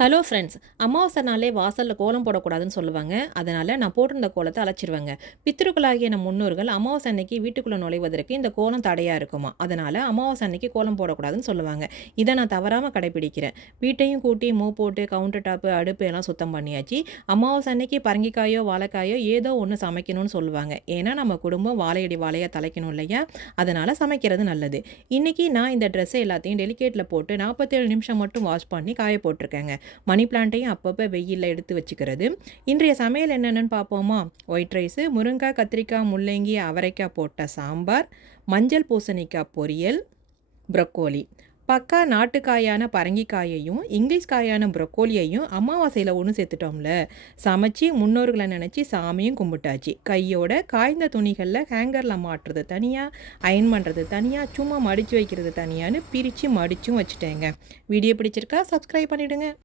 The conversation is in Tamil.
ஹலோ ஃப்ரெண்ட்ஸ், அமாவாசை நாளே வாசலில் கோலம் போடக்கூடாதுன்னு சொல்லுவாங்க. அதனால் நான் போட்டிருந்த கோலத்தை அழைச்சிருவேங்க. பித்திருக்களாகிய நம் முன்னோர்கள் அமாவாசை அன்னைக்கு வீட்டுக்குள்ளே நுழைவதற்கு இந்த கோலம் தடையாக இருக்குமா. அதனால் அமாவாசை அன்னைக்கு கோலம் போடக்கூடாதுன்னு சொல்லுவாங்க. இதை நான் தவறாமல் கடைப்பிடிக்கிறேன். வீட்டையும் கூட்டி மூ போட்டு கவுண்டர் டாப்பு அடுப்பு எல்லாம் சுத்தம் பண்ணியாச்சு. அமாவாசை அன்னைக்கு பரங்கிக்காயோ வாழைக்காயோ ஏதோ ஒன்று சமைக்கணும்னு சொல்லுவாங்க. ஏன்னா நம்ம குடும்பம் வாழையடி வாழையாக தலைக்கணும் இல்லையா. அதனால் சமைக்கிறது நல்லது. இன்றைக்கி நான் இந்த ட்ரெஸ்ஸை எல்லாத்தையும் டெலிகேட்டில் போட்டு 47 நிமிஷம் மட்டும் வாஷ் பண்ணி காய போட்டிருக்கேங்க. மணி பிளான்ட்டையும் அப்பப்போ வெயிலில் எடுத்து வச்சுக்கிறது. இன்றைய சமையல் என்னென்னு பார்ப்போமா. ஒயிட் ரைஸு, முருங்காய், கத்திரிக்காய், முள்ளங்கி, அவரைக்காய் போட்ட சாம்பார், மஞ்சள் பூசணிக்காய் பொரியல், ப்ரொக்கோலி. பக்கா நாட்டுக்காயான பரங்கிக்காயையும் இங்கிலீஷ் காயான ப்ரொக்கோலியையும் அமாவாசையில் ஒன்று சேர்த்துட்டோம்ல. சமைச்சு முன்னோர்களை நினச்சி சாமியும் கும்பிட்டாச்சு. கையோட காய்ந்த துணிகளில் ஹேங்கரில் மாட்டுறது தனியாக, அயன் பண்ணுறது தனியாக, சும்மா மடித்து வைக்கிறது தனியான்னு பிரித்து மடித்தும் வச்சுட்டேங்க. வீடியோ பிடிச்சிருக்கா? சப்ஸ்கிரைப் பண்ணிவிடுங்க.